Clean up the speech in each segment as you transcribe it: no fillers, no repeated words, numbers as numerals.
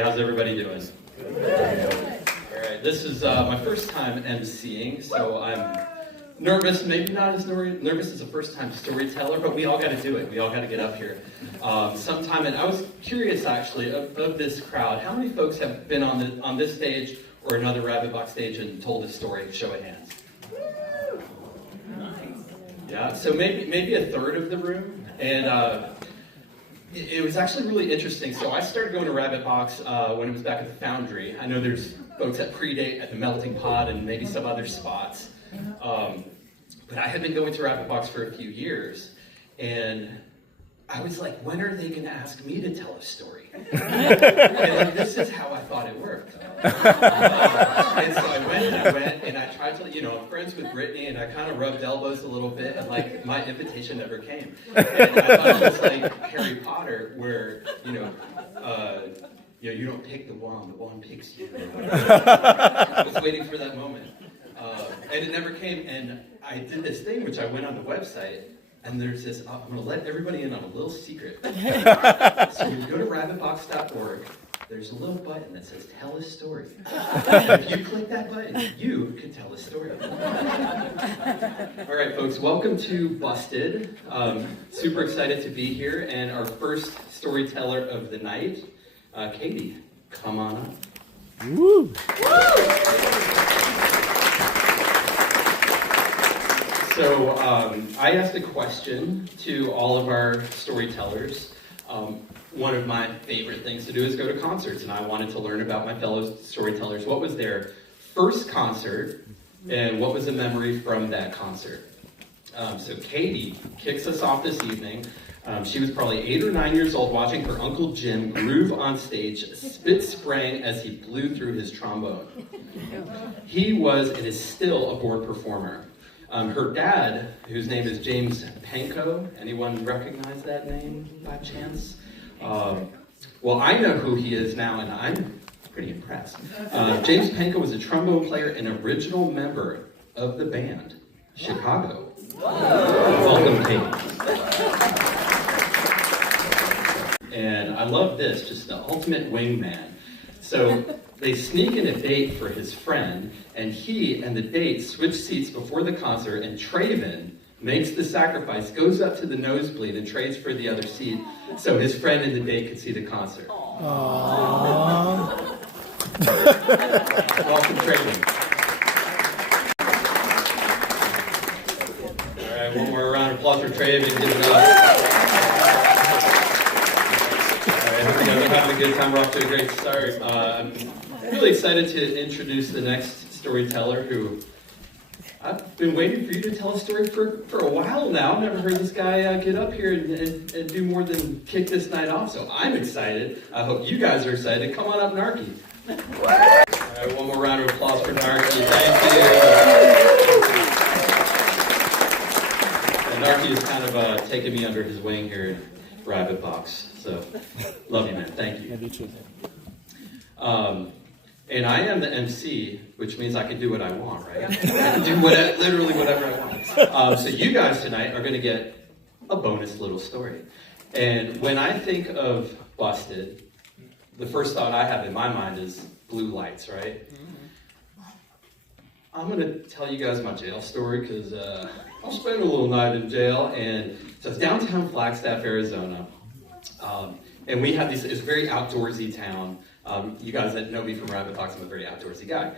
How's everybody doing? Good. All right, this is my first time emceeing, so I'm nervous, maybe not as nervous as a first-time storyteller, but we all got to do it. We all got to get up here sometime. And I was curious, actually, of this crowd. How many folks have been on this stage or another Rabbit Box stage and told a story? Show of hands. Nice. Yeah, so maybe a third of the room, and it was actually really interesting. So I started going to Rabbit Box when it was back at the Foundry. I know there's folks that predate at the Melting Pot and maybe some other spots. But I had been going to Rabbit Box for a few years, and I was like, when are they going to ask me to tell a story? And this is how I thought it worked. And so I went, and I tried to, I'm friends with Brittany, and I kind of rubbed elbows a little bit, and like, my invitation never came. And I thought it was like Harry Potter, where, you don't pick the wand picks you. I was waiting for that moment. And it never came, and I did this thing, which I went on the website, and there's this, I'm going to let everybody in on a little secret. So when you go to rabbitbox.org, there's a little button that says, tell a story. If you click that button, you can tell a story. All right, folks, welcome to Busted. Super excited to be here, and our first storyteller of the night, Katie, come on up. Woo! So I asked a question to all of our storytellers. One of my favorite things to do is go to concerts, and I wanted to learn about my fellow storytellers. What was their first concert, and what was a memory from that concert? So Katie kicks us off this evening. She was probably 8 or 9 years old, watching her Uncle Jim groove on stage, spit spraying as he blew through his trombone. He was and is still a bored performer. Her dad, whose name is James Pankow, anyone recognize that name by chance? Well, I know who he is now, and I'm pretty impressed. James Pankow was a trombone player and original member of the band, Chicago. Welcome, Katie. And I love this, just the ultimate wingman. So they sneak in a date for his friend, and he and the date switch seats before the concert, and Traven makes the sacrifice, goes up to the nosebleed and trades for the other seat so his friend and the date could see the concert. Aww. Welcome, Traven. All right, one more round of applause for Traven. Give it up. I hope you guys are having a good time. We're off to a great start. I'm really excited to introduce the next storyteller who I've been waiting for you to tell a story for a while now. I've never heard this guy get up here and do more than kick this night off, so I'm excited. I hope you guys are excited. Come on up, Narky. All right, one more round of applause for Narky. Thank you. And Narky is kind of taking me under his wing here at Rabbit Box. So, love you, man. Thank you. And I am the MC, which means I can do what I want, right? I can do literally whatever I want. So you guys tonight are going to get a bonus little story. And when I think of Busted, the first thought I have in my mind is blue lights, right? I'm going to tell you guys my jail story because I'll spend a little night in jail. And so it's downtown Flagstaff, Arizona. And we have these, it's a very outdoorsy town. You guys that know me from Rabbit Box, I'm a very outdoorsy guy.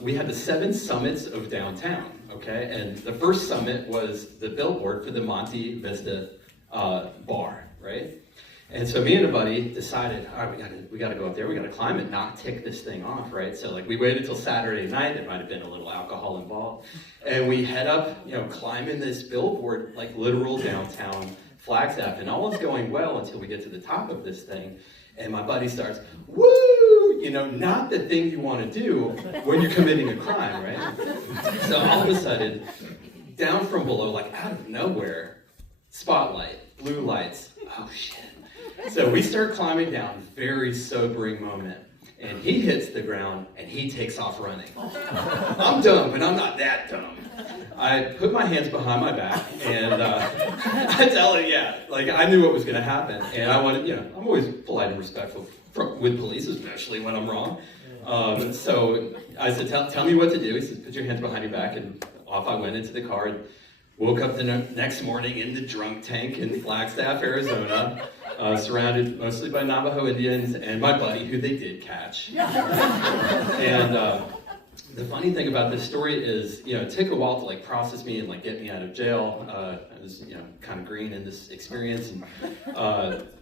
We had the 7 summits of downtown, okay? And the first summit was the billboard for the Monte Vista bar, right? And so me and a buddy decided, all right, we gotta go up there, we gotta climb it, not tick this thing off, right? So like we waited till Saturday night, there might have been a little alcohol involved, and we head up, climbing this billboard, like literal downtown Flagstaff, and all is going well until we get to the top of this thing, and my buddy starts, woo! Not the thing you want to do when you're committing a crime, right? So all of a sudden, down from below, like out of nowhere, spotlight, blue lights, oh shit. So we start climbing down, very sobering moment. And he hits the ground, and he takes off running. I'm dumb, but I'm not that dumb. I put my hands behind my back, and I tell him, like I knew what was going to happen. And I wanted, I'm always polite and respectful with police, especially when I'm wrong. So I said, tell me what to do. He said, put your hands behind your back, and off I went into the car. And woke up the next morning in the drunk tank in Flagstaff, Arizona, surrounded mostly by Navajo Indians and my buddy, who they did catch. And the funny thing about this story is, it took a while to process me and get me out of jail. I was, kind of green in this experience, and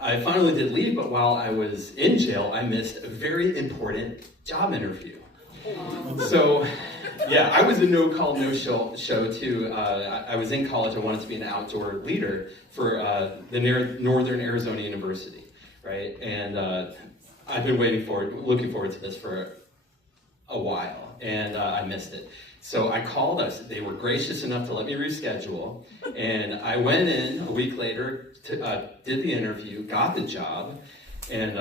I finally did leave. But while I was in jail, I missed a very important job interview. So, I was a no-call, no-show too. I was in college. I wanted to be an outdoor leader for the Northern Arizona University, right? And I've been looking forward to this for a while, and I missed it. So I called us. They were gracious enough to let me reschedule, and I went in a week later, did the interview, got the job, and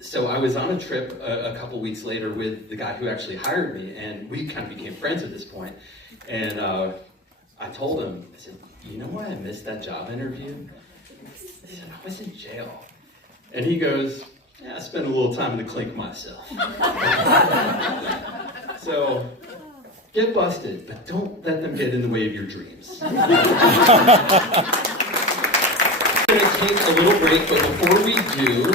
so I was on a trip a couple weeks later with the guy who actually hired me, and we kind of became friends at this point. And I told him, I said, you know why I missed that job interview? I said, I was in jail. And he goes, I spent a little time in the clink myself. So, get busted, but don't let them get in the way of your dreams. We're going to take a little break, but before we do,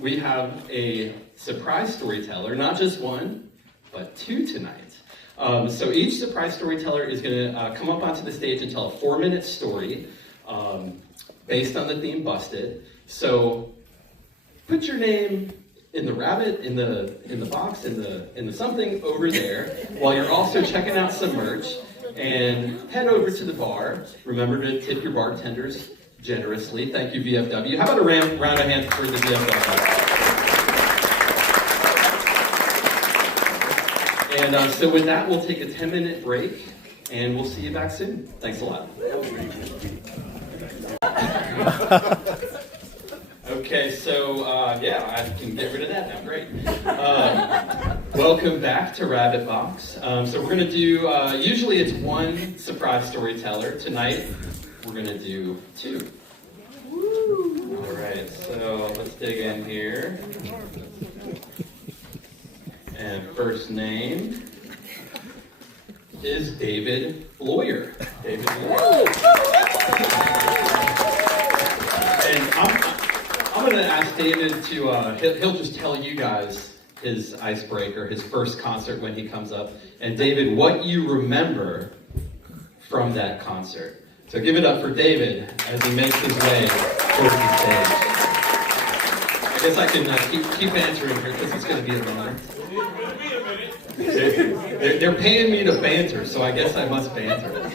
we have a surprise storyteller, not just one, but two tonight. So each surprise storyteller is going to come up onto the stage and tell a 4-minute story based on the theme Busted. So put your name in the rabbit, in the box, in the something over there, while you're also checking out some merch, and head over to the bar. Remember to tip your bartenders generously. Thank you, VFW. How about a round of hands for the VFW? And so with that, we'll take a 10-minute break, and we'll see you back soon. Thanks a lot. Okay, so I can get rid of that now. Great. Welcome back to Rabbit Box. So we're going to do, usually it's one surprise storyteller. Tonight, we're going to do 2. All right, so let's dig in here. And first name is David Lawyer. David Lawyer. And I'm going to ask David to, he'll just tell you guys his icebreaker, his first concert when he comes up. And David, what you remember from that concert. So give it up for David as he makes his way towards the stage. I guess I can keep answering here because it's going to be a moment. They're paying me to banter, so I guess I must banter.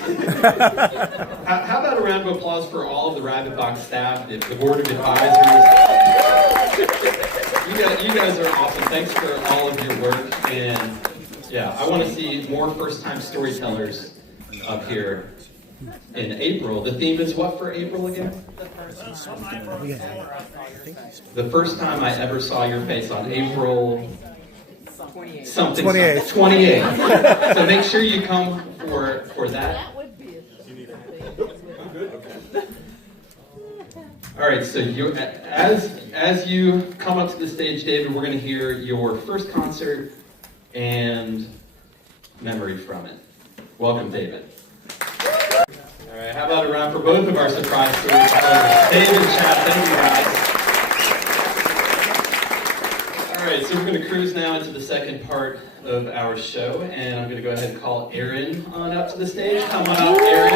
How about a round of applause for all of the Rabbit Box staff, the board of advisors? You guys are awesome. Thanks for all of your work. And I want to see more first-time storytellers up here in April. The theme is what for April again? The first time I ever saw your face on April... 28. So make sure you come for that. All right, so as you come up to the stage, David, we're going to hear your first concert and memory from it. Welcome, David. All right, how about a round for both of our surprise storytellers, David and Chad. Thank you, guys. All right, so we're going to cruise now into the second part of our show, and I'm going to go ahead and call Erin on up to the stage. Come on up, Erin.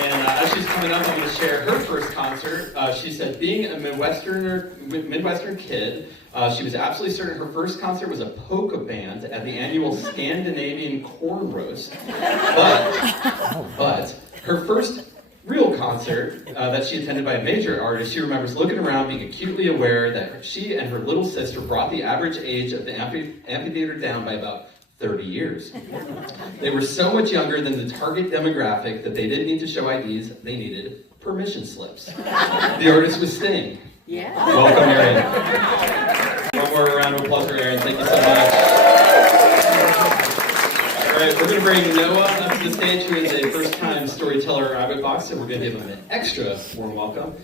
And as she's coming up, I'm going to share her first concert. She said, being a Midwestern kid, she was absolutely certain her first concert was a polka band at the annual Scandinavian Corn Roast. But her first real concert that she attended by a major artist, she remembers looking around, being acutely aware that she and her little sister brought the average age of the amphitheater down by about 30 years. They were so much younger than the target demographic that they didn't need to show IDs, they needed permission slips. The artist was Sting. Yeah. Welcome, Erin. One more round of applause for Erin. Thank you so much. All right, we're going to bring Noah up to the stage, who is a first-time storyteller at Rabbit Box, and we're going to give him an extra warm welcome.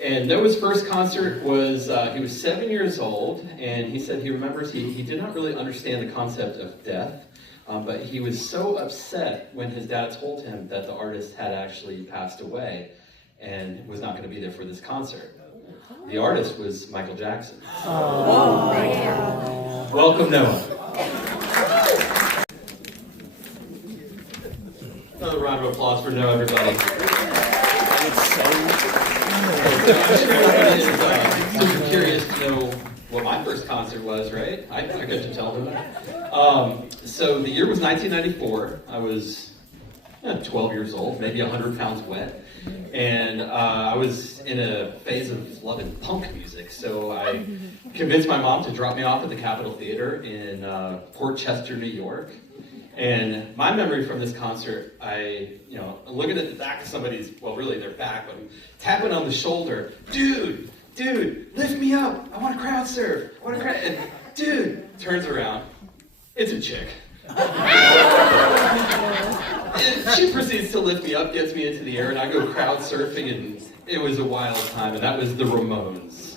And Noah's first concert was, he was 7 years old, and he said he remembers he did not really understand the concept of death, but he was so upset when his dad told him that the artist had actually passed away and was not going to be there for this concert. The artist was Michael Jackson. Oh, Welcome, Noah. Another round of applause for Noah, everybody. I'm sure everybody is super curious to know what my first concert was, right? I get to tell them that. So the year was 1994. I was 12 years old, maybe 100 pounds wet. And I was in a phase of loving punk music. So I convinced my mom to drop me off at the Capitol Theater in Port Chester, New York. And my memory from this concert, I'm looking at the back of somebody's, well, really their back, but I'm tapping on the shoulder. Dude, lift me up. I want to crowd surf. And dude turns around. It's a chick. And she proceeds to lift me up, gets me into the air, and I go crowd surfing, and it was a wild time, and that was the Ramones.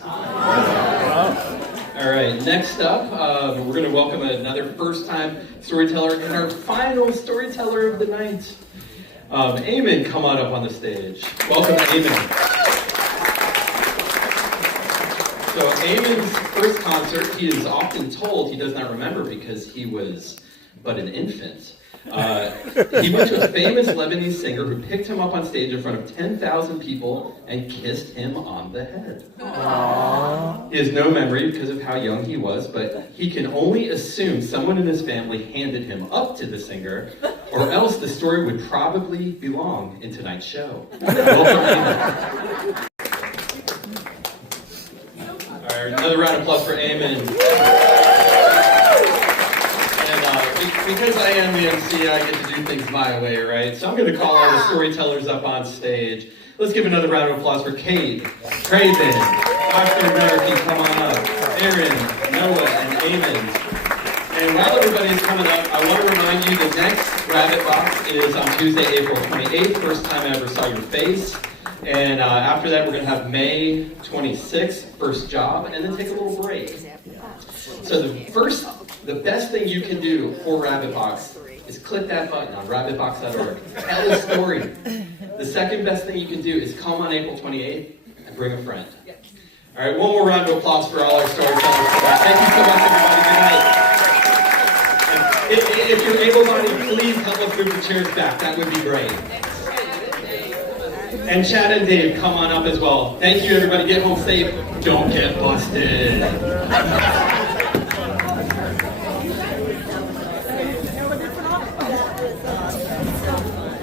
All right, next up, we're going to welcome another first-time storyteller and our final storyteller of the night. Eamon, come on up on the stage. Welcome, Eamon. So Eamon's first concert, he is often told he does not remember because he was but an infant. He went to a famous Lebanese singer who picked him up on stage in front of 10,000 people and kissed him on the head. Aww. He has no memory because of how young he was, but he can only assume someone in his family handed him up to the singer, or else the story would probably belong in tonight's show. Welcome, Eamon. All right, another round of applause for Eamon. Because I am the MC, I get to do things my way, right? So I'm going to call all the storytellers up on stage. Let's give another round of applause for Kate, Craven, Oscar American, come on up, Aaron, Noah, and Eamon. And while everybody's coming up, I want to remind you the next Rabbit Box is on Tuesday, April 28th, first time I ever saw your face. And after that, we're going to have May 26th, first job, and then take a little break. So the best thing you can do for Rabbit Box is click that button on rabbitbox.org. Tell a story. The second best thing you can do is come on April 28th and bring a friend. All right, one more round of applause for all our storytellers. Thank you so much, everybody. Good night. And if you're able-bodied, please help us move the chairs back. That would be great. And Chad and Dave, come on up as well. Thank you, everybody. Get home safe. Don't get busted.